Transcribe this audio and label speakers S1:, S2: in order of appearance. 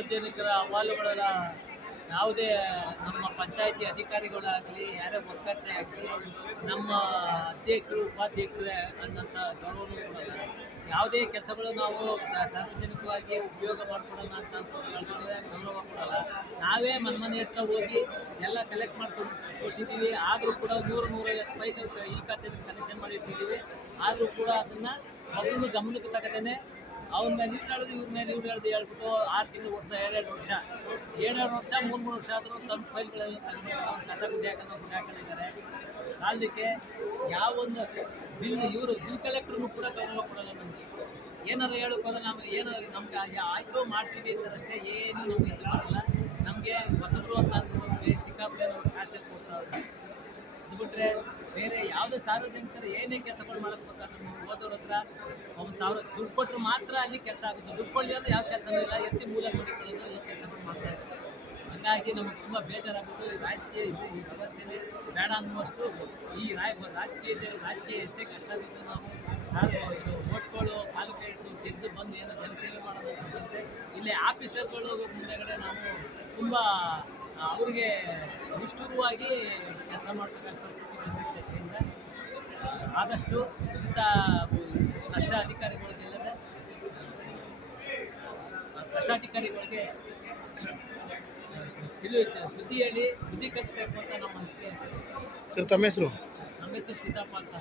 S1: ಸಾರ್ವಜನಿಕರ ಅಹವಾಲುಗಳೆಲ್ಲ ಯಾವುದೇ ನಮ್ಮ ಪಂಚಾಯಿತಿ ಅಧಿಕಾರಿಗಳಾಗಲಿ, ಯಾರೇ ವರ್ಕರ್ಸೇ ಆಗಲಿ, ನಮ್ಮ ಅಧ್ಯಕ್ಷರು, ಉಪಾಧ್ಯಕ್ಷರೇ ಅನ್ನೋಂಥ ಗೌರವನು ಕೊಡಲ್ಲ ಯಾವುದೇ ಕೆಲಸಗಳು ನಾವು ಸಾರ್ವಜನಿಕವಾಗಿ ಉಪಯೋಗ ಮಾಡ್ಕೊಡೋಣ ಅಂತ ಅನ್ಕೊಂಡ್ರೆ ಗೌರವ ಕೊಡಲ್ಲ ನಾವೇ ಮನೆ ಹತ್ರ ಹೋಗಿ ಎಲ್ಲ ಕಲೆಕ್ಟ್ ಮಾಡ್ಕೊಂಡು ಕೊಟ್ಟಿದ್ದೀವಿ ಆದರೂ ಕೂಡ ನೂರು, ನೂರೈವತ್ತು ಫೈಲ್ ಈ ಖಾತೆಯನ್ನು ಕನೆಕ್ಷನ್ ಮಾಡಿ ಇಟ್ಟಿದ್ದೀವಿ ಆದರೂ ಕೂಡ ಅದನ್ನು ಅದನ್ನು ಗಮನಕ್ಕೆ ತಗದೇನೆ ಅವನ ಮೇಲೆ ಇವ್ರು ಹೇಳಿದ್ರು ಇವ್ರ ಮೇಲೆ ಇವ್ರು ಹೇಳಿದ್ರು ಹೇಳ್ಬಿಟ್ಟು ಆರು ತಿಂಗಳು ವರ್ಷ ಎರಡೆರಡು ವರ್ಷ. ಏಳೆರಡು ವರ್ಷ, ಮೂರು ಮೂರು ವರ್ಷ ಆದರೂ ತಮ್ಮ ಫೈಲ್ಗಳೆಲ್ಲ ತಗೊಂಡು ಕಸ ಗುಡ್ಡೆ ಹಾಕೊಂಡು ಗುಡ್ಡೆ ಹಾಕೊಂಡಿದ್ದಾರೆ ಸಾಲದಕ್ಕೆ ಯಾವೊಂದು ಬಿಲ್, ಇವರು ಬಿಲ್ ಕಲೆಕ್ಟ್ರನ್ನು ಕೂಡ ಗೌರವ ಕೊಡಲ್ಲ ನಮಗೆ. ಏನಾರು ಹೇಳೋಕ್ಕೋದ್ರೆ ನಾವು ಏನು ನಮ್ಗೆ ಆಯಿತು, ಮಾಡ್ತೀವಿ ಅಂತಾರಷ್ಟೇ ಏನು ನಮ್ಗೆ ಇದು ಮಾಡಲ್ಲ ನಮಗೆ ಹೊಸಬ್ರು ಅಂತ ಅಂದ್ಕೊಂಡು ನಮ್ಗೆ ಟಾರ್ಚರ್ ಕೊಡ್ತಾರೆ ಅದು ಬಿಟ್ರೆ ಬೇರೆ ಯಾವುದೇ ಸಾರ್ವಜನಿಕರು ಏನೇ ಕೆಲಸಗಳು ಮಾಡಕ್ ಬೇಕಾದ್ರೆ ನಾವು ಹೋದವ್ರ ಹತ್ರ ಒಂದು ಸಾವಿರ ದುಡ್ಡು ಕೊಟ್ಟರು ಮಾತ್ರ ಅಲ್ಲಿ ಕೆಲಸ ಆಗುತ್ತೆ. ದುಡ್ಡು ಕೊಡಲಿ ಯಾವ ಕೆಲಸನೂ ಇಲ್ಲ. ಎತ್ತಿ ಮೂಲ ಮಾಡಿಕೊಳ್ಳೋದು ಈ ಕೆಲಸಗಳು ಮಾಡ್ತಾ ಇದ್ದಾರೆ. ಹಂಗಾಗಿ ನಮಗೆ ತುಂಬ ಬೇಜಾರಾಗ್ಬಿಟ್ಟು ರಾಜಕೀಯ ಇದು ಈ ವ್ಯವಸ್ಥೆಯಲ್ಲಿ ಬೇಡ ಅನ್ನುವಷ್ಟು ಈ ರಾಯ ರಾಜಕೀಯದಲ್ಲಿ ರಾಜಕೀಯ ಎಷ್ಟೇ ಕಷ್ಟ ಬಿದ್ದು ನಾವು ಸಾರು ಇದು ಓಟ್ಗಳು ಕಾಲು ಕೈ ಹಿಡಿದು ಗೆದ್ದು ಬಂದು ಏನೋ ಜನಸೇವೆ ಮಾಡೋದು ಅಂತಂದರೆ, ಇಲ್ಲೇ ಆಫೀಸರ್ಗಳು ಮುಂದೆಗಡೆ ನಾವು ತುಂಬ ಅವ್ರಿಗೆ ನಿಷ್ಠುರವಾಗಿ ಕೆಲಸ ಮಾಡಬೇಕಾದ ಪರಿಸ್ಥಿತಿ ಬಂದಿದೆ ದೆಸೆಯಿಂದ ಆದಷ್ಟು ಇಂಥ ಭ್ರಷ್ಟ ಅಧಿಕಾರಿಗಳಿಗೆಲ್ಲದೆ ಭ್ರಷ್ಟಾಧಿಕಾರಿಗಳಿಗೆ ತಿಳಿಯುತ್ತೆ ಬುದ್ಧಿ ಹೇಳಿ ಬುದ್ಧಿ ಕಲಿಸ್ಬೇಕು ಅಂತ ನಮ್ಮ ಮನಸ್ಸಿಗೆ
S2: ಸರ್ ತಮ್ಮ ಹೆಸರು?
S1: ನಮ್ಮ ಹೆಸರು ಸಿದ್ದಪ್ಪ ಅಂತ.